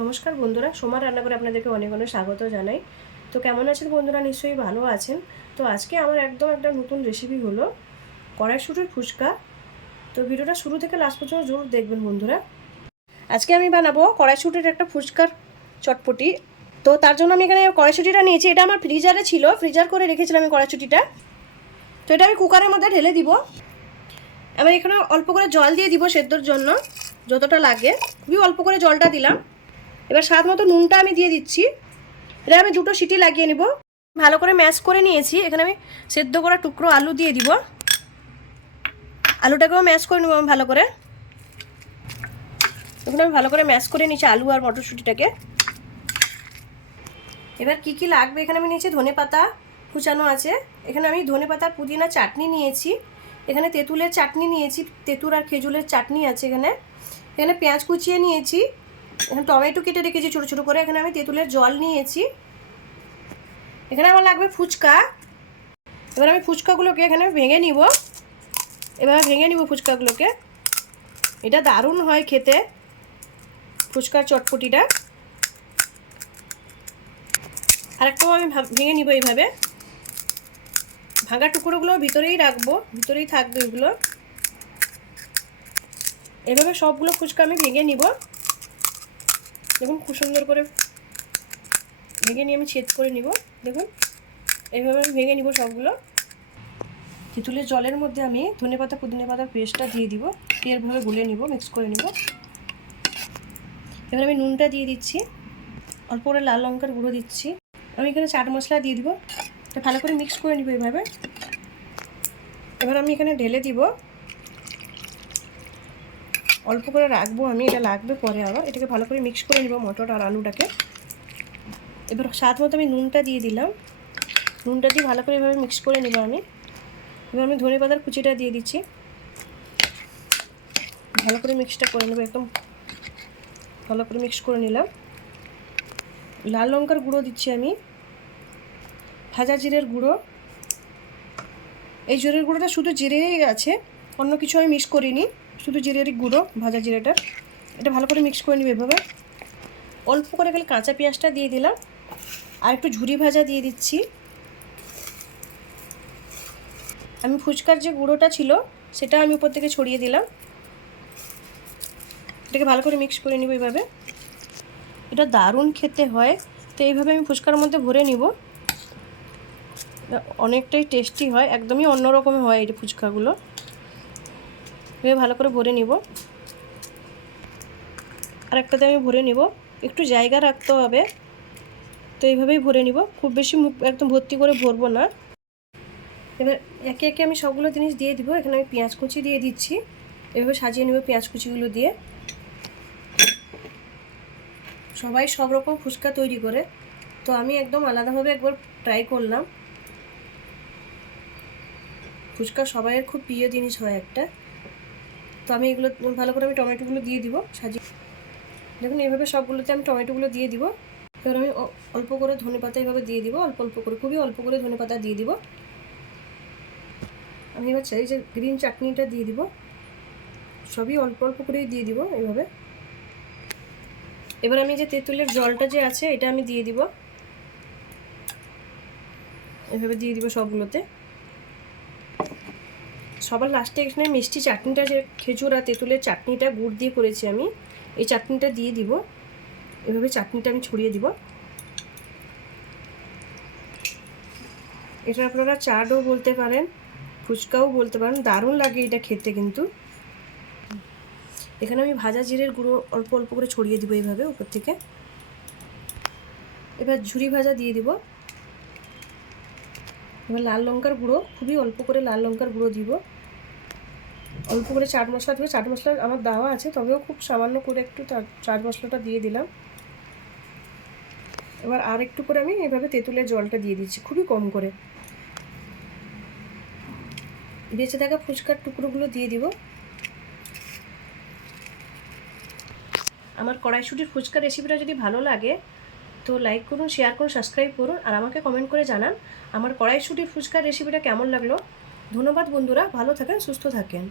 নমস্কার বন্ধুরা, সোমা রান্নাঘরে আপনাদেরকে অনেক অনেক স্বাগত জানাই। তো কেমন আছেন বন্ধুরা? নিশ্চয়ই ভালো আছেন। তো আজকে আমার একদম একটা নতুন রেসিপি হলো কড়াইশুঁটির ফুচকা। তো ভিডিওটা শুরু থেকে লাস্ট পর্যন্ত জরুর দেখবেন বন্ধুরা। আজকে আমি বানাবো কড়াইশুঁটির একটা ফুচকার চটপটি। তো তার জন্য আমি এখানে কড়াইশুঁটিটা নিয়েছি। এটা আমার ফ্রিজারে ছিল, ফ্রিজার করে রেখেছিলাম আমি কড়াইশুঁটিটা। তো এটা আমি কুকারের মধ্যে ঢেলে দিব। আমি এখানে অল্প করে জল দিয়ে দিব সেদ্ধর জন্য, যতটা লাগে খুবই অল্প করে জলটা দিলাম। এবার স্বাদ মতো নুনটা আমি দিয়ে দিচ্ছি। এটা আমি 2টো সিটি লাগিয়ে নিব। ভালো করে ম্যাশ করে নিয়েছি। এখানে আমি সেদ্ধ করা টুকরো আলু দিয়ে দিব। আলুটাকেও ম্যাশ করে নেব আমি ভালো করে। এখানে আমি ভালো করে ম্যাশ করে নিয়েছি আলু আর মটরশুঁটিটাকে। এবার কি কি লাগবে এখানে আমি নিয়েছি ধনেপাতা কুচানো আছে। এখানে আমি ধনেপাতার পুদিনা চাটনি নিয়েছি। এখানে তেঁতুলের চাটনি নিয়েছি, তেঁতুল আর খেজুরের চাটনি আছে। এখানে এখানে পেঁয়াজ কুচিয়ে নিয়েছি। এখানে টমেটো কেটে রেখেছি ছোটো ছোটো করে। এখানে আমি তেঁতুলের জল নিয়েছি। এখানে আমার লাগবে ফুচকা। এবার আমি ফুচকাগুলোকে এখানে ভেঙে নিব। এবার ভেঙে নিব ফুচকাগুলোকে। এটা দারুণ হয় খেতে, ফুচকার চটপটিটা। আরেকটাও আমি ভেঙে নিব এইভাবে। ভাঙা টুকরোগুলো ভিতরেই রাখবো, ভিতরেই থাকবে এগুলো। এভাবে সবগুলো ফুচকা আমি ভেঙে নিব। দেখুন খুব সুন্দর করে ভেঙে নিয়ে আমি ছেদ করে নিব। দেখুন এইভাবে আমি ভেঙে নিব সবগুলো। তেঁতুলের জলের মধ্যে আমি ধনেপাতা পুদিনা পাতার পেস্টটা দিয়ে দিব, দিয়ে এভাবে গুলে নিব, মিক্স করে নিব। এবার আমি নুনটা দিয়ে দিচ্ছি, অল্প করে লাল লঙ্কার গুঁড়ো দিচ্ছি। আমি এখানে চাট মশলা দিয়ে দিব। এটা ভালো করে মিক্স করে নিব এইভাবে। এবার আমি এখানে ঢেলে দিব, অল্প করে রাখবো আমি, এটা লাগবে পরে আবার। এটাকে ভালো করে মিক্স করে নিব মটর আর আলুটাকে। এবার স্বাদ মতো আমি নুনটা দিয়ে দিলাম। নুনটা দিয়ে ভালো করে এভাবে মিক্স করে নেব আমি। এবার আমি ধনেপাতার কুচিটা দিয়ে দিচ্ছি, ভালো করে মিক্সটা করে নেব। একদম ভালো করে মিক্স করে নিলাম। লাল লঙ্কার গুঁড়ো দিচ্ছি আমি, ভাজা জিরের গুঁড়ো। এই জিরের গুঁড়োটা শুধু জিরেই আছে, অন্য কিছু আমি মিক্স করিনি, শুধু জিরেরই গুঁড়ো, ভাজা জিরেটা। এটা ভালো করে মিক্স করে নিব এভাবে। অল্প করে খালি কাঁচা পেঁয়াজটা দিয়ে দিলাম, আর একটু ঝুরি ভাজা দিয়ে দিচ্ছি। আমি ফুচকার যে গুঁড়োটা ছিল সেটা আমি উপর থেকে ছড়িয়ে দিলাম। এটাকে ভালো করে মিক্স করে নিব এইভাবে। এটা দারুণ খেতে হয়। তো এইভাবে আমি ফুচকার মধ্যে ভরে নিব। অনেকটাই টেস্টি হয়, একদমই অন্যরকম হয় এই ফুচকাগুলো। এভাবে ভালো করে ভরে নিব। আর একটাতে আমি ভরে নিব, একটু জায়গা রাখতে হবে। তো এইভাবেই ভরে নিব, খুব বেশি মুখ একদম ভর্তি করে ভরবো না। এবার একে একে আমি সবগুলো জিনিস দিয়ে দিব। এখানে আমি পেঁয়াজ কুচি দিয়ে দিচ্ছি, এভাবে সাজিয়ে নেব পেঁয়াজ কুচিগুলো দিয়ে। সবাই সব রকম ফুচকা তৈরি করে, তো আমি একদম আলাদাভাবে একবার ট্রাই করলাম। ফুচকা সবাইয়ের খুব প্রিয় জিনিস হয় একটা। তো আমি এগুলো ভালো করে আমি টমেটোগুলো দিয়ে দিব সাজিয়ে। দেখুন এইভাবে সবগুলোতে আমি টমেটোগুলো দিয়ে দিব। এবার আমি অল্প করে ধনেপাতা এইভাবে দিয়ে দিব, অল্প অল্প করে, খুবই অল্প করে ধনেপাতা দিয়ে দিব। আমি এবার চাই যে গ্রিন চাটনিটা দিয়ে দিব, সবই অল্প অল্প করেই দিয়ে দিব এইভাবে। এবার আমি যে তেঁতুলের জলটা যে আছে এটা আমি দিয়ে দিব, এভাবে দিয়ে দিব সবগুলোতে। সবার লাস্টে এখানে মিষ্টি চাটনিটা, যে খেজুর আর তেঁতুলের চাটনিটা গুড় দিয়ে করেছি আমি, এই চাটনিটা দিয়ে দিব। এভাবে চাটনিটা আমি ছড়িয়ে দিব। এটা আপনারা চাটও বলতে পারেন, ফুচকাও বলতে পারেন, দারুণ লাগে এটা খেতে কিন্তু। এখানে আমি ভাজা জিরের গুঁড়ো অল্প অল্প করে ছড়িয়ে দিব এইভাবে উপর থেকে। এবার ঝুরি ভাজা দিয়ে দিব। এবার লাল লঙ্কার গুঁড়ো, খুবই অল্প করে লাল লঙ্কার গুঁড়ো দিব। অল্প করে চাট মশলা দেবো, চাট মশলা আমার দেওয়া আছে, তবেও খুব সামান্য করে একটু চাট মশলাটা দিয়ে দিলাম। এবার আর একটু করে আমি এভাবে তেঁতুলের জলটা দিয়ে দিচ্ছি, খুবই কম করে। বেঁচে থাকা ফুচকার টুকরোগুলো দিয়ে দিব। আমার কড়াইশুঁটির ফুচকা রেসিপিটা যদি ভালো লাগে তো লাইক করুন, শেয়ার করুন, সাবস্ক্রাইব করুন, আর আমাকে কমেন্ট করে জানান আমার কড়াইশুঁটির ফুচকার রেসিপিটা কেমন লাগলো। ধন্যবাদ বন্ধুরা, ভালো থাকেন, সুস্থ থাকেন।